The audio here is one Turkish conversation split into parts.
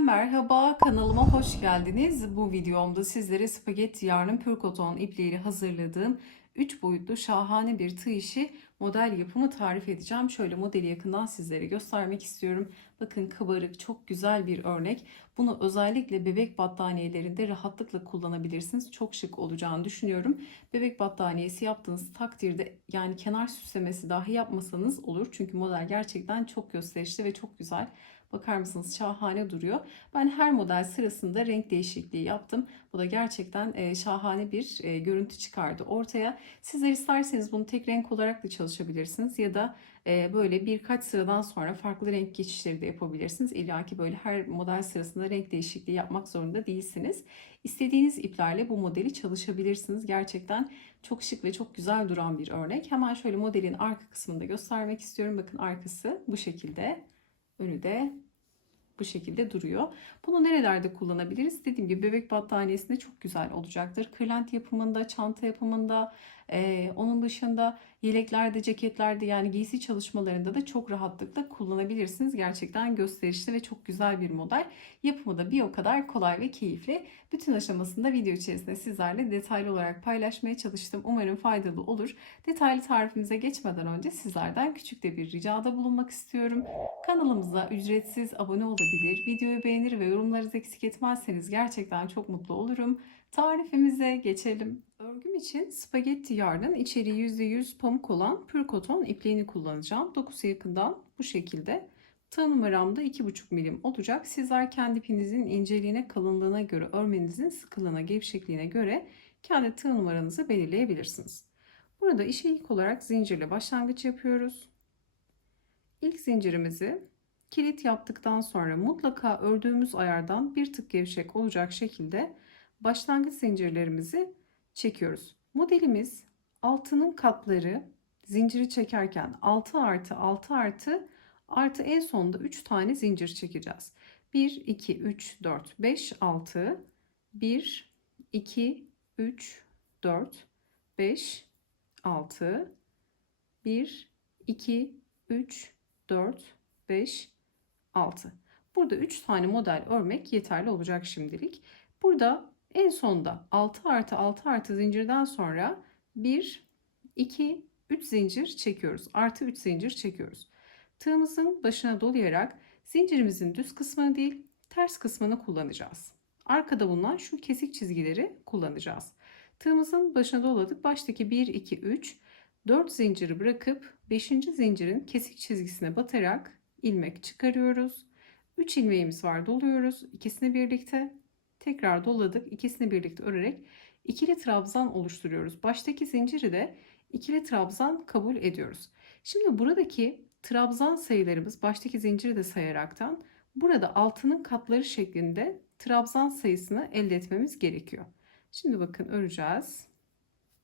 Merhaba, kanalıma hoş geldiniz. Bu videomda sizlere spagetti yarnın pür koton ipliğiyle hazırladığım 3 boyutlu şahane bir tığ işi model yapımı tarif edeceğim. Şöyle modeli yakından sizlere göstermek istiyorum. Bakın kabarık, çok güzel bir örnek. Bunu özellikle bebek battaniyelerinde rahatlıkla kullanabilirsiniz. Çok şık olacağını düşünüyorum. Bebek battaniyesi yaptığınız takdirde yani kenar süslemesi dahi yapmasanız olur. Çünkü model gerçekten çok gösterişli ve çok güzel. Bakar mısınız şahane duruyor. Ben her model sırasında renk değişikliği yaptım. Bu da gerçekten e, şahane bir e, görüntü çıkardı ortaya. Sizler isterseniz bunu tek renk olarak da çalışabilirsiniz ya da e, böyle birkaç sıradan sonra farklı renk geçişleri de yapabilirsiniz. İlla ki böyle her model sırasında renk değişikliği yapmak zorunda değilsiniz. İstediğiniz iplerle bu modeli çalışabilirsiniz. Gerçekten çok şık ve çok güzel duran bir örnek. Hemen şöyle modelin arka kısmını da göstermek istiyorum. Bakın arkası bu şekilde. Önü de bu şekilde duruyor. Bunu nerelerde kullanabiliriz? Dediğim gibi bebek battaniyesinde çok güzel olacaktır. Kırlent yapımında, çanta yapımında, e, onun dışında yeleklerde, ceketlerde yani giysi çalışmalarında da çok rahatlıkla kullanabilirsiniz. Gerçekten gösterişli ve çok güzel bir model. Yapımı da bir o kadar kolay ve keyifli. Bütün aşamasında video içerisinde sizlerle detaylı olarak paylaşmaya çalıştım. Umarım faydalı olur. Detaylı tarifimize geçmeden önce sizlerden küçük de bir ricada bulunmak istiyorum. Kanalımıza ücretsiz abone olabilir, videoyu beğenir ve yorumlarınızı eksik etmezseniz gerçekten çok mutlu olurum. Tarifimize geçelim. Örgüm için spagetti yarnın içeriği %100 pamuk olan pür koton ipliğini kullanacağım. Dokusu yakından bu şekilde. Tığ numaram da 2,5 milim olacak. Sizler kendi ipinizin inceliğine, kalınlığına göre, örmenizin sıkılığına, gevşekliğine göre kendi tığ numaranızı belirleyebilirsiniz. Burada işe ilk olarak zincirle başlangıç yapıyoruz. İlk zincirimizi kilit yaptıktan sonra mutlaka ördüğümüz ayardan bir tık gevşek olacak şekilde başlangıç zincirlerimizi çekiyoruz. Modelimiz altının katları zinciri çekerken 6 artı 6 artı artı en sonunda 3 tane zincir çekeceğiz. 1, 2, 3, 4, 5, 6, 1, 2, 3, 4, 5, 6, 1, 2, 3, 4, 5, 6. Burada 3 tane model örmek yeterli olacak şimdilik. Burada en sonda 6 artı 6 artı zincirden sonra 1, 2, 3 zincir çekiyoruz. Artı 3 zincir çekiyoruz. Tığımızın başına dolayarak zincirimizin düz kısmını değil ters kısmını kullanacağız. Arkada bulunan şu kesik çizgileri kullanacağız. Tığımızın başına doladık. Baştaki 1, 2, 3, 4 zinciri bırakıp 5. zincirin kesik çizgisine batarak ilmek çıkarıyoruz. 3 ilmeğimiz var doluyoruz. İkisini birlikte tekrar doladık. İkisini birlikte örerek ikili trabzan oluşturuyoruz. Baştaki zinciri de ikili trabzan kabul ediyoruz. Şimdi buradaki trabzan sayılarımız baştaki zinciri de sayaraktan burada altının katları şeklinde trabzan sayısını elde etmemiz gerekiyor. Şimdi bakın öreceğiz.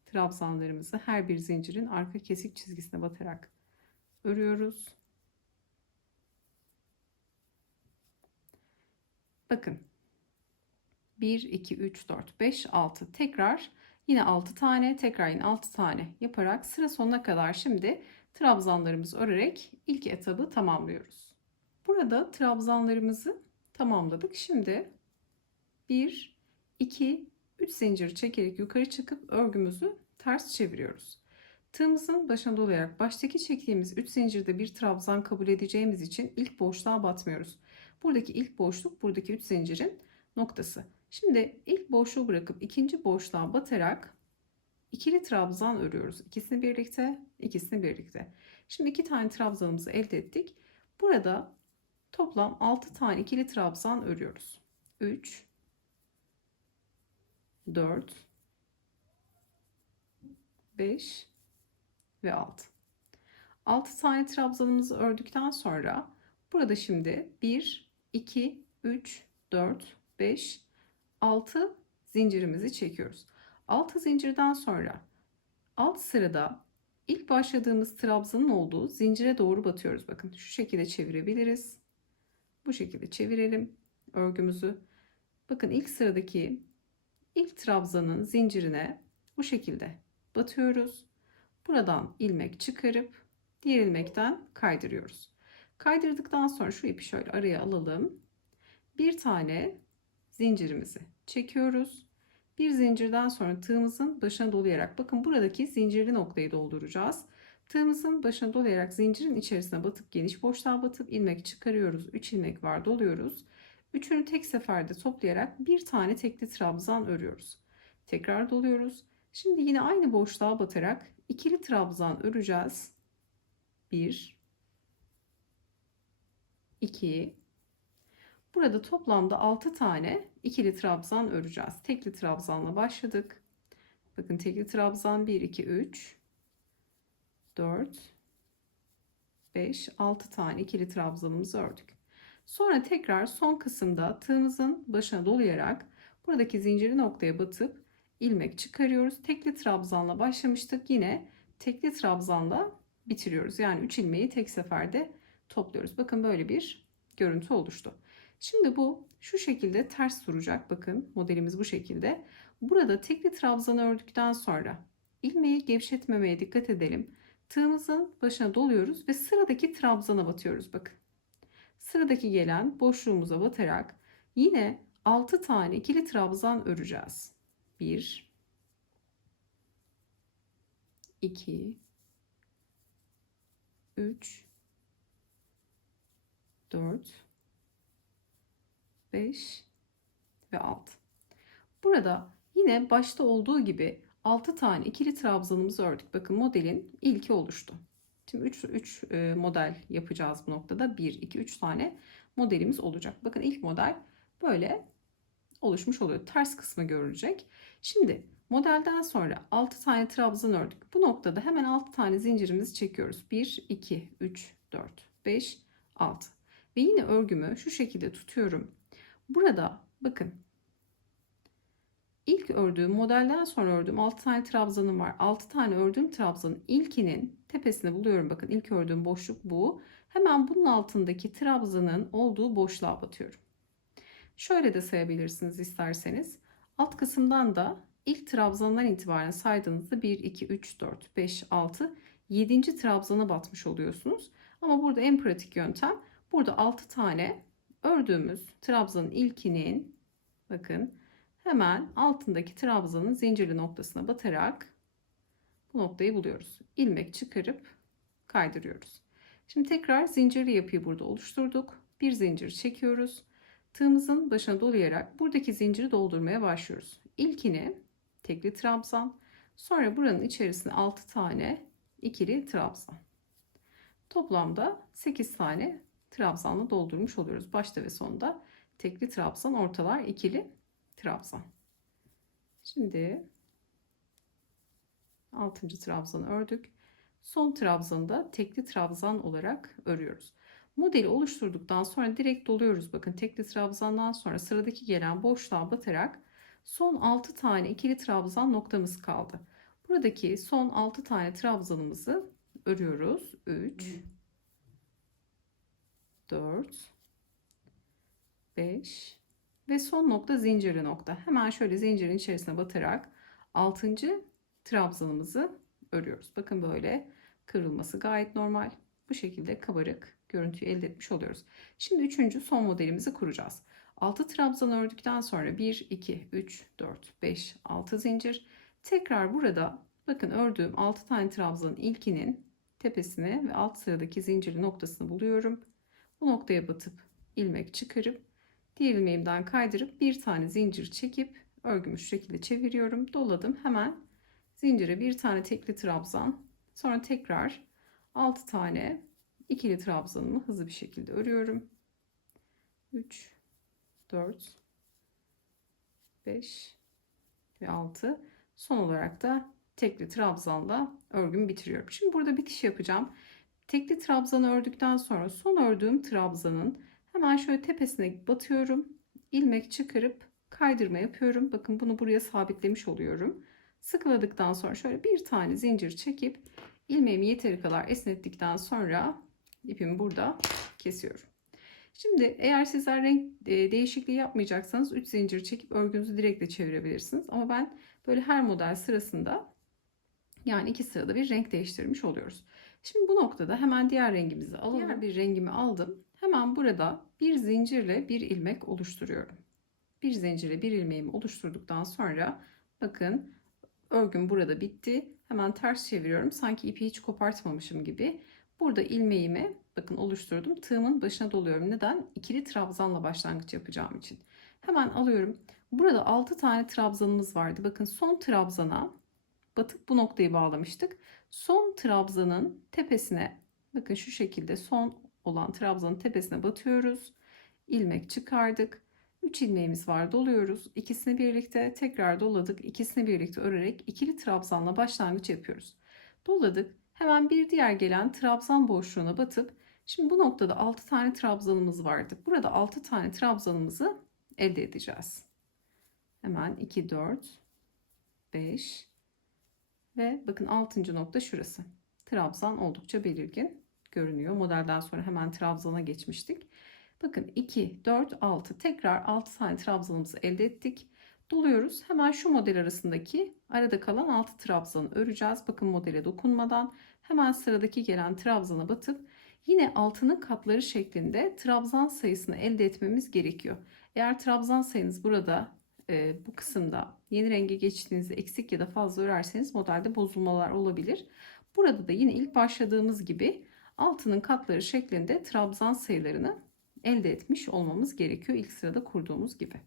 Trabzanlarımızı her bir zincirin arka kesik çizgisine batarak örüyoruz. Bakın 1, 2, 3, 4, 5, 6 tekrar yine 6 tane tekrar yine 6 tane yaparak sıra sonuna kadar şimdi trabzanlarımızı örerek ilk etabı tamamlıyoruz. Burada trabzanlarımızı tamamladık. Şimdi 1, 2, 3 zincir çekerek yukarı çıkıp örgümüzü ters çeviriyoruz. Tığımızın başına dolayarak baştaki çektiğimiz 3 zincirde bir trabzan kabul edeceğimiz için ilk boşluğa batmıyoruz. Buradaki ilk boşluk buradaki 3 zincirin noktası. Şimdi ilk boşluğu bırakıp ikinci boşluğa batarak ikili trabzan örüyoruz. İkisini birlikte, ikisini birlikte. Şimdi iki tane trabzanımızı elde ettik. Burada toplam 6 tane ikili trabzan örüyoruz. 3 4 5 ve 6. 6 tane trabzanımızı ördükten sonra burada şimdi 1 2 3 4 5 6 zincirimizi çekiyoruz. 6 zincirden sonra alt sırada ilk başladığımız trabzanın olduğu zincire doğru batıyoruz. Bakın şu şekilde çevirebiliriz. Bu şekilde çevirelim örgümüzü. Bakın ilk sıradaki ilk trabzanın zincirine bu şekilde batıyoruz. Buradan ilmek çıkarıp diğer ilmekten kaydırıyoruz. Kaydırdıktan sonra şu ipi şöyle araya alalım. bir tane zincirimizi çekiyoruz. Bir zincirden sonra tığımızın başına dolayarak bakın buradaki zincirli noktayı dolduracağız. Tığımızın başına dolayarak zincirin içerisine batıp geniş boşluğa batıp ilmek çıkarıyoruz. 3 ilmek var doluyoruz. Üçünü tek seferde toplayarak bir tane tekli trabzan örüyoruz. Tekrar doluyoruz. Şimdi yine aynı boşluğa batarak ikili trabzan öreceğiz. 1 2 Burada toplamda 6 tane ikili trabzan öreceğiz. Tekli trabzanla başladık. Bakın tekli trabzan 1 2 3 4 5 6 tane ikili trabzanımızı ördük. Sonra tekrar son kısımda tığımızın başına dolayarak buradaki zincirli noktaya batıp ilmek çıkarıyoruz. Tekli trabzanla başlamıştık. Yine tekli trabzanla bitiriyoruz. Yani 3 ilmeği tek seferde topluyoruz. Bakın böyle bir görüntü oluştu. Şimdi bu şu şekilde ters duracak. Bakın modelimiz bu şekilde. Burada tekli trabzanı ördükten sonra ilmeği gevşetmemeye dikkat edelim. Tığımızın başına doluyoruz ve sıradaki trabzana batıyoruz. Bakın. Sıradaki gelen boşluğumuza batarak yine 6 tane ikili trabzan öreceğiz. 1 2 3 4 5 ve 6. Burada yine başta olduğu gibi 6 tane ikili trabzanımızı ördük. Bakın modelin ilki oluştu. Şimdi 3, 3 model yapacağız bu noktada. 1, 2, 3 tane modelimiz olacak. Bakın ilk model böyle oluşmuş oluyor. Ters kısmı görülecek. Şimdi modelden sonra 6 tane trabzan ördük. Bu noktada hemen 6 tane zincirimizi çekiyoruz. 1, 2, 3, 4, 5, 6. Ve yine örgümü şu şekilde tutuyorum. Burada bakın ilk ördüğüm modelden sonra ördüğüm 6 tane trabzanım var. 6 tane ördüğüm trabzanın ilkinin tepesini buluyorum. Bakın ilk ördüğüm boşluk bu. Hemen bunun altındaki trabzanın olduğu boşluğa batıyorum. Şöyle de sayabilirsiniz isterseniz. Alt kısımdan da ilk trabzandan itibaren saydığınızda 1, 2, 3, 4, 5, 6, 7. trabzana batmış oluyorsunuz. Ama burada en pratik yöntem burada 6 tane ördüğümüz trabzanın ilkinin bakın hemen altındaki trabzanın zincirli noktasına batarak bu noktayı buluyoruz. İlmek çıkarıp kaydırıyoruz. Şimdi tekrar zincirli yapıyı burada oluşturduk. Bir zincir çekiyoruz. Tığımızın başına dolayarak buradaki zinciri doldurmaya başlıyoruz. İlkini tekli trabzan, sonra buranın içerisine 6 tane ikili trabzan. Toplamda 8 tane trabzanla doldurmuş oluyoruz. Başta ve sonda tekli trabzan, ortalar ikili trabzan. Şimdi 6. trabzanı ördük. Son trabzanı da tekli trabzan olarak örüyoruz. Modeli oluşturduktan sonra direkt doluyoruz. Bakın tekli trabzandan sonra sıradaki gelen boşluğa batarak son 6 tane ikili trabzan noktamız kaldı. Buradaki son 6 tane trabzanımızı örüyoruz. 3 4 5 ve son nokta zincirli nokta. Hemen şöyle zincirin içerisine batarak 6. trabzanımızı örüyoruz. Bakın böyle kırılması gayet normal. Bu şekilde kabarık görüntüyü elde etmiş oluyoruz. Şimdi üçüncü son modelimizi kuracağız. 6 trabzan ördükten sonra 1, 2, 3, 4, 5, 6 zincir. Tekrar burada bakın ördüğüm 6 tane trabzanın ilkinin tepesine ve alt sıradaki zincirli noktasını buluyorum. Bu noktaya batıp ilmek çıkarıp diğer ilmeğimden kaydırıp bir tane zincir çekip örgümü şu şekilde çeviriyorum. Doladım. Hemen zincire bir tane tekli trabzan sonra tekrar 6 tane ikili trabzanımı hızlı bir şekilde örüyorum. 3 4 5 ve 6 son olarak da tekli trabzanla örgümü bitiriyorum. Şimdi burada bitiş yapacağım. Tekli trabzanı ördükten sonra son ördüğüm trabzanın hemen şöyle tepesine batıyorum. ilmek çıkarıp kaydırma yapıyorum. Bakın bunu buraya sabitlemiş oluyorum. Sıkıladıktan sonra şöyle bir tane zincir çekip ilmeğimi yeteri kadar esnettikten sonra ipimi burada kesiyorum. Şimdi eğer sizler renk e, değişikliği yapmayacaksanız 3 zincir çekip örgünüzü direkt de çevirebilirsiniz. Ama ben böyle her model sırasında yani iki sırada bir renk değiştirmiş oluyoruz. Şimdi bu noktada hemen diğer rengimizi alalım. Diğer bir rengimi aldım. Hemen burada bir zincirle bir ilmek oluşturuyorum. Bir zincirle bir ilmeğimi oluşturduktan sonra bakın örgüm burada bitti. Hemen ters çeviriyorum. Sanki ipi hiç kopartmamışım gibi. Burada ilmeğimi bakın oluşturdum. Tığımın başına doluyorum. Neden? İkili trabzanla başlangıç yapacağım için. Hemen alıyorum. Burada 6 tane trabzanımız vardı. Bakın son trabzana batıp bu noktayı bağlamıştık. Son trabzanın tepesine bakın şu şekilde son olan trabzanın tepesine batıyoruz. İlmek çıkardık. 3 ilmeğimiz var doluyoruz. İkisini birlikte tekrar doladık. İkisini birlikte örerek ikili trabzanla başlangıç yapıyoruz. Doladık. Hemen bir diğer gelen trabzan boşluğuna batıp şimdi bu noktada 6 tane trabzanımız vardı. Burada 6 tane trabzanımızı elde edeceğiz. Hemen 2 4 5 ve bakın 6. nokta şurası. Trabzan oldukça belirgin görünüyor. Modelden sonra hemen trabzana geçmiştik. Bakın 2, 4, 6 tekrar 6 tane trabzanımızı elde ettik. Doluyoruz. Hemen şu model arasındaki arada kalan 6 trabzanı öreceğiz. Bakın modele dokunmadan hemen sıradaki gelen trabzana batıp yine altının katları şeklinde trabzan sayısını elde etmemiz gerekiyor. Eğer trabzan sayınız burada e, bu kısımda yeni renge geçtiğinizde eksik ya da fazla örerseniz modelde bozulmalar olabilir. Burada da yine ilk başladığımız gibi altının katları şeklinde trabzan sayılarını elde etmiş olmamız gerekiyor ilk sırada kurduğumuz gibi.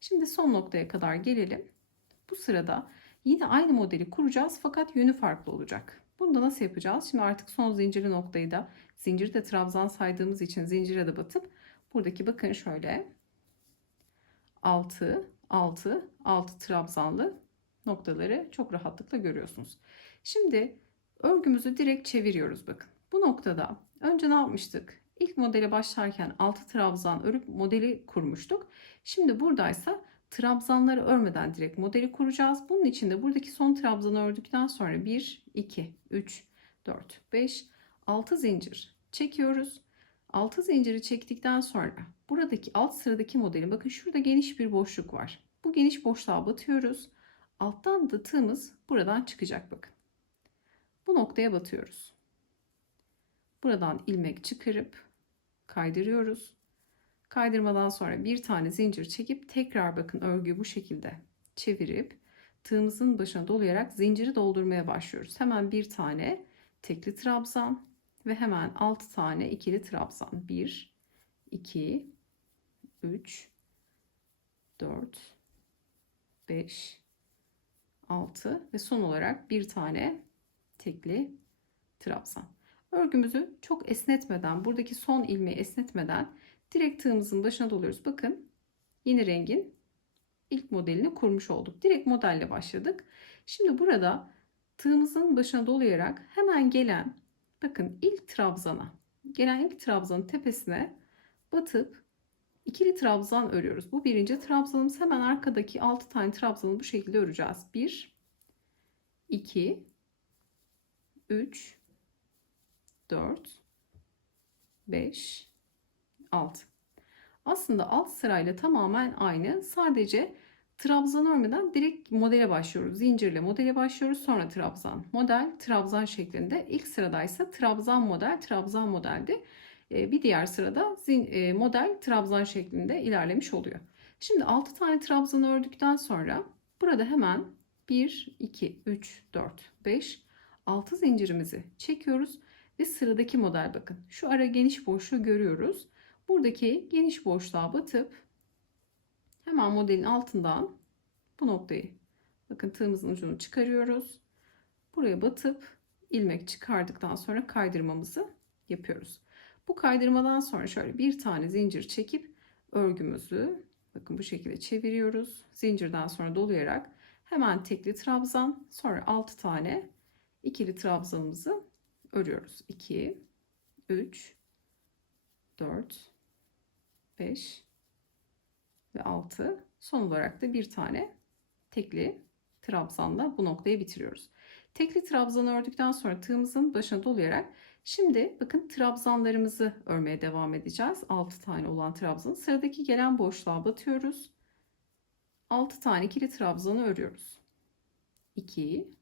Şimdi son noktaya kadar gelelim. Bu sırada yine aynı modeli kuracağız fakat yönü farklı olacak. Bunu da nasıl yapacağız? Şimdi artık son zincirli noktayı da zinciri de trabzan saydığımız için zincire de batıp buradaki bakın şöyle 6 6 6 trabzanlı noktaları çok rahatlıkla görüyorsunuz. Şimdi örgümüzü direkt çeviriyoruz bakın. Bu noktada önce ne yapmıştık? İlk modele başlarken 6 trabzan örüp modeli kurmuştuk. Şimdi buradaysa trabzanları örmeden direkt modeli kuracağız. Bunun için de buradaki son trabzanı ördükten sonra 1, 2, 3, 4, 5, 6 zincir çekiyoruz. 6 zinciri çektikten sonra buradaki alt sıradaki modelin bakın şurada geniş bir boşluk var. Bu geniş boşluğa batıyoruz. Alttan da tığımız buradan çıkacak bakın. Bu noktaya batıyoruz. Buradan ilmek çıkarıp kaydırıyoruz. Kaydırmadan sonra bir tane zincir çekip tekrar bakın örgüyü bu şekilde çevirip tığımızın başına dolayarak zinciri doldurmaya başlıyoruz. Hemen bir tane tekli trabzan ve hemen 6 tane ikili trabzan. 1 2 3 4 5 6 ve son olarak bir tane tekli trabzan. Örgümüzü çok esnetmeden, buradaki son ilmeği esnetmeden direkt tığımızın başına doluyoruz. Bakın yeni rengin ilk modelini kurmuş olduk. Direkt modelle başladık. Şimdi burada tığımızın başına dolayarak hemen gelen bakın ilk trabzana gelen ilk trabzanın tepesine batıp ikili trabzan örüyoruz. Bu birinci trabzanımız hemen arkadaki 6 tane trabzanı bu şekilde öreceğiz. 1 2 3 4 5 6 aslında alt sırayla tamamen aynı sadece trabzan örmeden direkt modele başlıyoruz zincirle modele başlıyoruz sonra trabzan model trabzan şeklinde ilk sıradaysa trabzan model trabzan modelde ee, bir diğer sırada e, model trabzan şeklinde ilerlemiş oluyor şimdi 6 tane trabzan ördükten sonra burada hemen 1 2 3 4 5 6 zincirimizi çekiyoruz ve sıradaki model bakın. Şu ara geniş boşluğu görüyoruz. Buradaki geniş boşluğa batıp hemen modelin altından bu noktayı bakın tığımızın ucunu çıkarıyoruz. Buraya batıp ilmek çıkardıktan sonra kaydırmamızı yapıyoruz. Bu kaydırmadan sonra şöyle bir tane zincir çekip örgümüzü bakın bu şekilde çeviriyoruz. Zincirden sonra dolayarak hemen tekli trabzan sonra 6 tane ikili trabzanımızı örüyoruz. 2 3 4 5 ve 6 son olarak da bir tane tekli trabzanla bu noktayı bitiriyoruz. Tekli trabzan ördükten sonra tığımızın başına dolayarak şimdi bakın trabzanlarımızı örmeye devam edeceğiz. 6 tane olan trabzan. Sıradaki gelen boşluğa batıyoruz. 6 tane ikili trabzanı örüyoruz. 2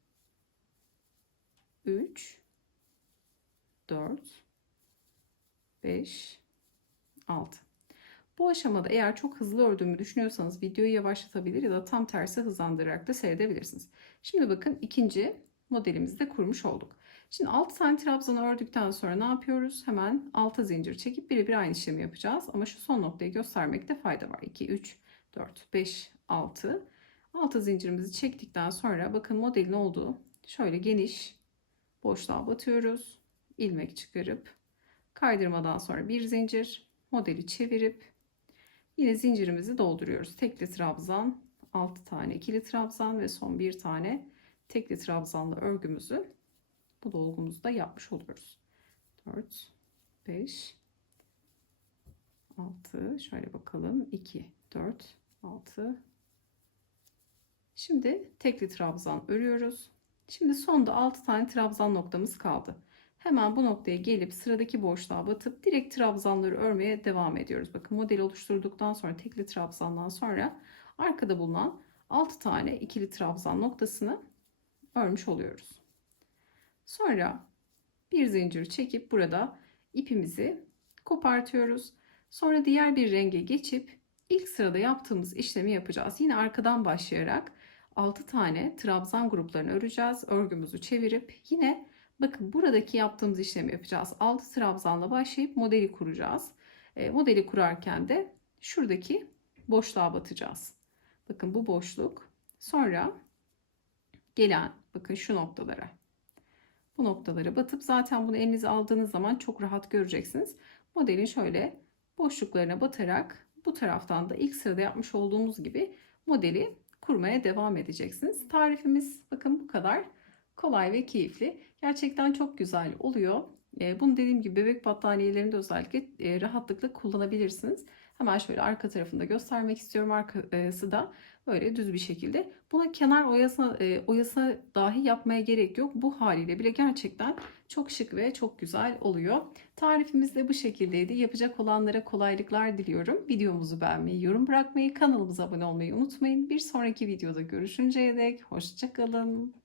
3 4 5 6. Bu aşamada eğer çok hızlı ördüğümü düşünüyorsanız videoyu yavaşlatabilir ya da tam tersi hızlandırarak da seyredebilirsiniz. Şimdi bakın ikinci modelimizi de kurmuş olduk. Şimdi 6 tane trabzan ördükten sonra ne yapıyoruz? Hemen 6 zincir çekip birebir aynı işlemi yapacağız. Ama şu son noktayı göstermekte fayda var. 2, 3, 4, 5, 6. 6 zincirimizi çektikten sonra bakın modelin olduğu şöyle geniş boşluğa batıyoruz. ilmek çıkarıp kaydırmadan sonra bir zincir modeli çevirip yine zincirimizi dolduruyoruz. Tekli trabzan, 6 tane ikili trabzan ve son bir tane tekli trabzanlı örgümüzü bu dolgumuzda yapmış oluyoruz. 4, 5, 6, şöyle bakalım. 2, 4, 6. Şimdi tekli trabzan örüyoruz. Şimdi sonda 6 tane trabzan noktamız kaldı. Hemen bu noktaya gelip sıradaki boşluğa batıp direkt trabzanları örmeye devam ediyoruz. Bakın model oluşturduktan sonra tekli trabzandan sonra arkada bulunan 6 tane ikili trabzan noktasını örmüş oluyoruz. Sonra bir zincir çekip burada ipimizi kopartıyoruz. Sonra diğer bir renge geçip ilk sırada yaptığımız işlemi yapacağız. Yine arkadan başlayarak 6 tane trabzan gruplarını öreceğiz. Örgümüzü çevirip yine bakın buradaki yaptığımız işlemi yapacağız. 6 trabzanla başlayıp modeli kuracağız. E, modeli kurarken de şuradaki boşluğa batacağız. Bakın bu boşluk. Sonra gelen bakın şu noktalara. Bu noktalara batıp zaten bunu elinize aldığınız zaman çok rahat göreceksiniz. Modelin şöyle boşluklarına batarak bu taraftan da ilk sırada yapmış olduğumuz gibi modeli kurmaya devam edeceksiniz. Tarifimiz bakın bu kadar kolay ve keyifli. Gerçekten çok güzel oluyor. E, Bunu dediğim gibi bebek battaniyelerinde özellikle e, rahatlıkla kullanabilirsiniz. Hemen şöyle arka tarafında göstermek istiyorum. Arkası da böyle düz bir şekilde. Buna kenar oyası, e, oyası dahi yapmaya gerek yok. Bu haliyle bile gerçekten çok şık ve çok güzel oluyor. Tarifimiz de bu şekildeydi. Yapacak olanlara kolaylıklar diliyorum. Videomuzu beğenmeyi, yorum bırakmayı, kanalımıza abone olmayı unutmayın. Bir sonraki videoda görüşünceye dek hoşçakalın.